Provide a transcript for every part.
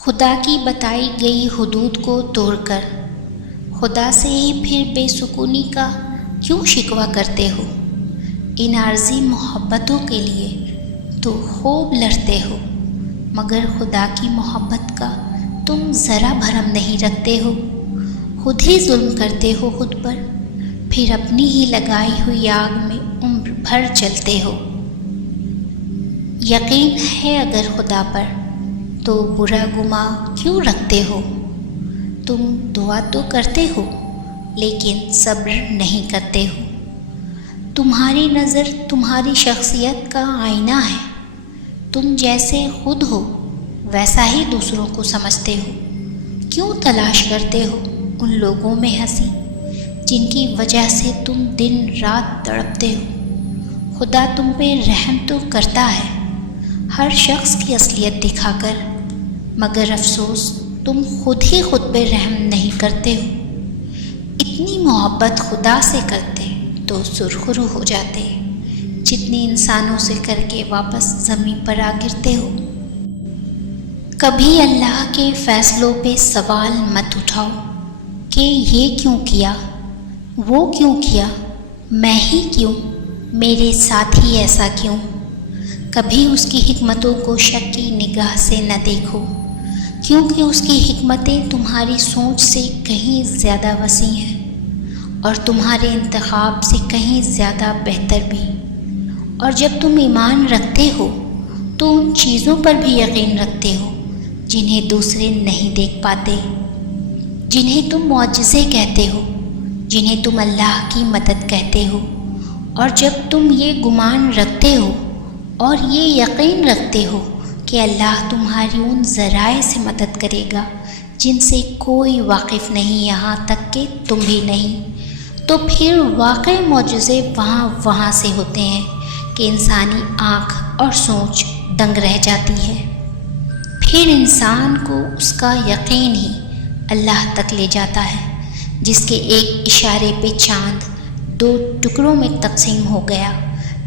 خدا کی بتائی گئی حدود کو توڑ کر خدا سے ہی پھر بے سکونی کا کیوں شکوہ کرتے ہو؟ ان عارضی محبتوں کے لیے تو خوب لڑتے ہو، مگر خدا کی محبت کا تم ذرا بھرم نہیں رکھتے ہو۔ خود ہی ظلم کرتے ہو خود پر، پھر اپنی ہی لگائی ہوئی آگ میں عمر بھر جلتے ہو۔ یقین ہے اگر خدا پر تو برا گماں کیوں رکھتے ہو؟ تم دعا تو کرتے ہو لیکن صبر نہیں کرتے ہو۔ تمہاری نظر تمہاری شخصیت کا آئینہ ہے، تم جیسے خود ہو ویسا ہی دوسروں کو سمجھتے ہو۔ کیوں تلاش کرتے ہو ان لوگوں میں ہنسی جن کی وجہ سے تم دن رات تڑپتے ہو؟ خدا تم پہ رحم تو کرتا ہے ہر شخص کی اصلیت دکھا کر، مگر افسوس تم خود ہی خود پہ رحم نہیں کرتے ہو۔ اتنی محبت خدا سے کرتے تو سرخرو ہو جاتے جتنی انسانوں سے کر کے واپس زمین پر آ گرتے ہو۔ کبھی اللہ کے فیصلوں پہ سوال مت اٹھاؤ کہ یہ کیوں کیا، وہ کیوں کیا، میں ہی کیوں، میرے ساتھ ہی ایسا کیوں۔ کبھی اس کی حکمتوں کو شک کی نگاہ سے نہ دیکھو، کیونکہ اس کی حکمتیں تمہاری سوچ سے کہیں زیادہ وسیع ہیں اور تمہارے انتخاب سے کہیں زیادہ بہتر بھی۔ اور جب تم ایمان رکھتے ہو تو ان چیزوں پر بھی یقین رکھتے ہو جنہیں دوسرے نہیں دیکھ پاتے، جنہیں تم معجزے کہتے ہو، جنہیں تم اللہ کی مدد کہتے ہو۔ اور جب تم یہ گمان رکھتے ہو اور یہ یقین رکھتے ہو کہ اللہ تمہاری ان ذرائع سے مدد کرے گا جن سے کوئی واقف نہیں، یہاں تک کہ تم بھی نہیں، تو پھر واقعی معجزے وہاں سے ہوتے ہیں کہ انسانی آنکھ اور سوچ دنگ رہ جاتی ہے۔ پھر انسان کو اس کا یقین ہی اللہ تک لے جاتا ہے، جس کے ایک اشارے پہ چاند 2 ٹکڑوں میں تقسیم ہو گیا،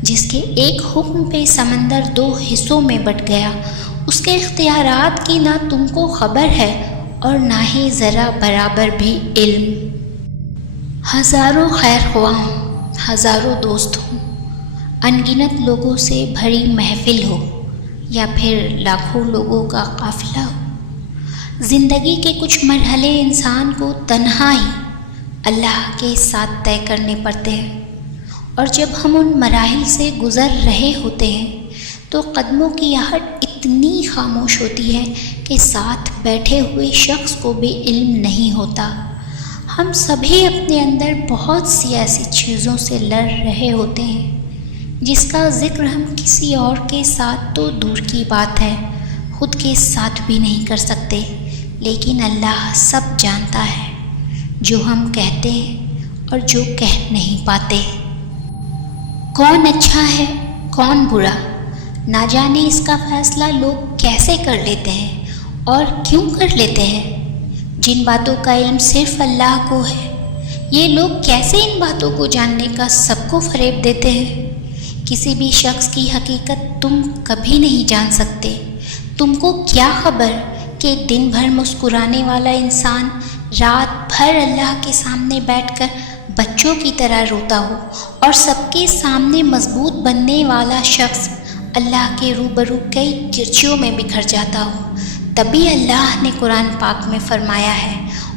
جس کے ایک حکم پہ سمندر 2 حصوں میں بٹ گیا۔ اس کے اختیارات کی نہ تم کو خبر ہے اور نہ ہی ذرا برابر بھی علم۔ ہزاروں خیر خواہ ہوں، ہزاروں دوست ہوں، ان گنت لوگوں سے بھری محفل ہو یا پھر لاکھوں لوگوں کا قافلہ ہو، زندگی کے کچھ مرحلے انسان کو تنہا ہی اللہ کے ساتھ طے کرنے پڑتے ہیں، اور جب ہم ان مراحل سے گزر رہے ہوتے ہیں تو قدموں کی آہٹ اتنی خاموش ہوتی ہے کہ ساتھ بیٹھے ہوئے شخص کو بھی علم نہیں ہوتا۔ ہم سبھی اپنے اندر بہت سی ایسی چیزوں سے لڑ رہے ہوتے ہیں جس کا ذکر ہم کسی اور کے ساتھ تو دور کی بات ہے خود کے ساتھ بھی نہیں کر سکتے، لیکن اللہ سب جانتا ہے جو ہم کہتے ہیں اور جو کہہ نہیں پاتے۔ کون اچھا ہے کون برا، نہ جانے اس کا فیصلہ لوگ کیسے کر لیتے ہیں اور کیوں کر لیتے ہیں۔ جن باتوں کا علم صرف اللہ کو ہے، یہ لوگ کیسے ان باتوں کو جاننے کا سب کو فریب دیتے ہیں۔ کسی بھی شخص کی حقیقت تم کبھی نہیں جان سکتے۔ تم کو کیا خبر کہ دن بھر مسکرانے والا انسان رات بھر اللہ کے سامنے بیٹھ کر بچوں کی طرح روتا ہو، اور سب کے سامنے مضبوط بننے والا شخص اللہ کے روبرو کئی کرچیوں میں بکھر جاتا ہو۔ تبھی اللہ نے قرآن پاک میں فرمایا ہے،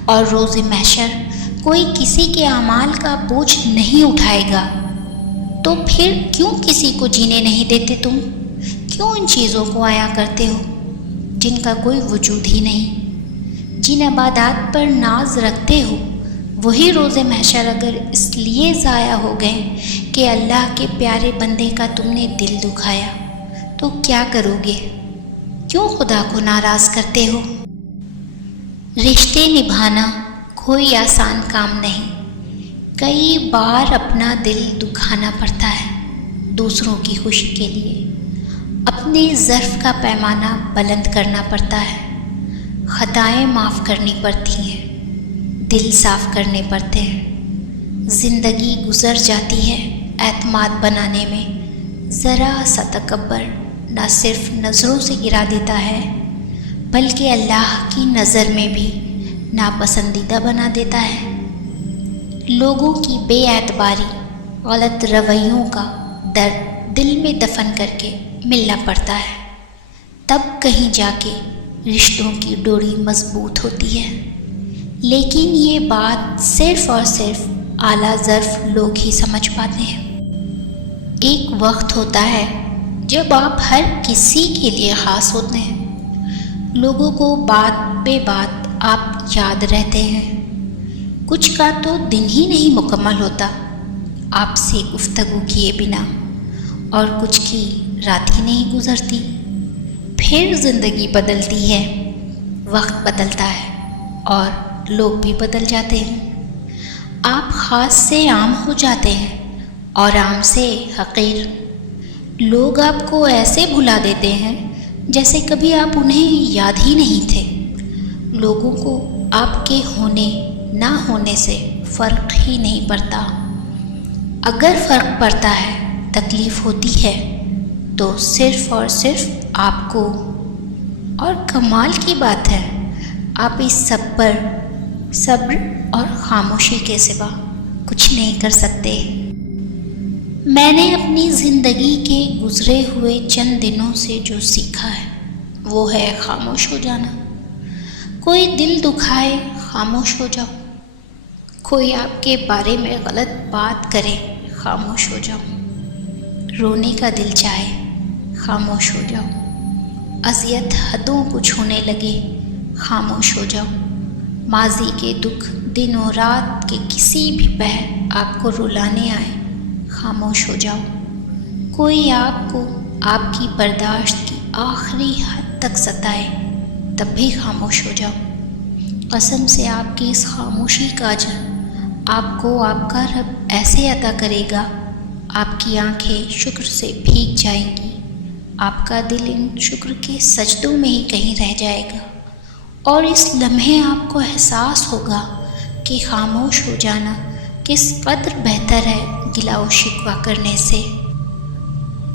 اور روز محشر کوئی کسی کے اعمال کا بوجھ نہیں اٹھائے گا۔ تو پھر کیوں کسی کو جینے نہیں دیتے تم؟ کیوں ان چیزوں کو عیاں کرتے ہو جن کا کوئی وجود ہی نہیں؟ جن عبادات پر ناز رکھتے ہو وہی روز محشر اگر اس لیے ضائع ہو گئے کہ اللہ کے پیارے بندے کا تم نے دل دکھایا، تو کیا کرو گے؟ کیوں خدا کو ناراض کرتے ہو؟ رشتے نبھانا کوئی آسان کام نہیں، کئی بار اپنا دل دکھانا پڑتا ہے دوسروں کی خوشی کے لیے، اپنے ظرف کا پیمانہ بلند کرنا پڑتا ہے، خطائیں معاف کرنی پڑتی ہیں، دل صاف کرنے پڑتے ہیں۔ زندگی گزر جاتی ہے اعتماد بنانے میں، ذرا سا تکبر نہ صرف نظروں سے گرا دیتا ہے بلکہ اللہ کی نظر میں بھی ناپسندیدہ بنا دیتا ہے۔ لوگوں کی بے اعتباری، غلط رویوں کا درد دل میں دفن کر کے ملنا پڑتا ہے، تب کہیں جا کے رشتوں کی ڈوری مضبوط ہوتی ہے۔ لیکن یہ بات صرف اور صرف اعلیٰ ظرف لوگ ہی سمجھ پاتے ہیں۔ ایک وقت ہوتا ہے جب آپ ہر کسی کے لیے خاص ہوتے ہیں، لوگوں کو بات بے بات آپ یاد رہتے ہیں، کچھ کا تو دن ہی نہیں مکمل ہوتا آپ سے گفتگو کیے بنا، اور کچھ کی رات ہی نہیں گزرتی۔ پھر زندگی بدلتی ہے، وقت بدلتا ہے اور لوگ بھی بدل جاتے ہیں۔ آپ خاص سے عام ہو جاتے ہیں اور عام سے حقیر۔ لوگ آپ کو ایسے بھلا دیتے ہیں جیسے کبھی آپ انہیں یاد ہی نہیں تھے۔ لوگوں کو آپ کے ہونے نہ ہونے سے فرق ہی نہیں پڑتا۔ اگر فرق پڑتا ہے، تکلیف ہوتی ہے، تو صرف اور صرف آپ کو۔ اور کمال کی بات ہے، آپ اس سب پر صبر اور خاموشی کے سوا کچھ نہیں کر سکتے۔ میں نے اپنی زندگی کے گزرے ہوئے چند دنوں سے جو سیکھا ہے وہ ہے خاموش ہو جانا۔ کوئی دل دکھائے، خاموش ہو جاؤ۔ کوئی آپ کے بارے میں غلط بات کرے، خاموش ہو جاؤ۔ رونے کا دل چاہے، خاموش ہو جاؤ۔ اذیت حدوں کو چھونے لگے، خاموش ہو جاؤ۔ ماضی کے دکھ دن و رات کے کسی بھی پہر آپ کو رلانے آئے، خاموش ہو جاؤ۔ کوئی آپ کو آپ کی برداشت کی آخری حد تک ستائے، تب بھی خاموش ہو جاؤ۔ قسم سے آپ کی اس خاموشی کا اجر آپ کو آپ کا رب ایسے عطا کرے گا، آپ کی آنکھیں شکر سے بھیگ جائیں گی، آپ کا دل ان شکر کے سجدوں میں ہی کہیں رہ جائے گا، اور اس لمحے آپ کو احساس ہوگا کہ خاموش ہو جانا کس قدر بہتر ہے گلہ و شکوہ کرنے سے۔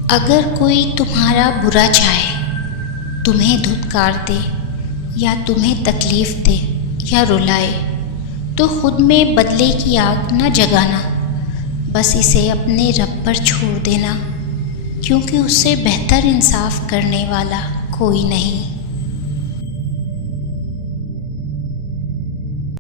اگر کوئی تمہارا برا چاہے، تمہیں دھتکار دے یا تمہیں تکلیف دے یا رلائے، تو خود میں بدلے کی آگ نہ جگانا، بس اسے اپنے رب پر چھوڑ دینا، کیونکہ اس سے بہتر انصاف کرنے والا کوئی نہیں۔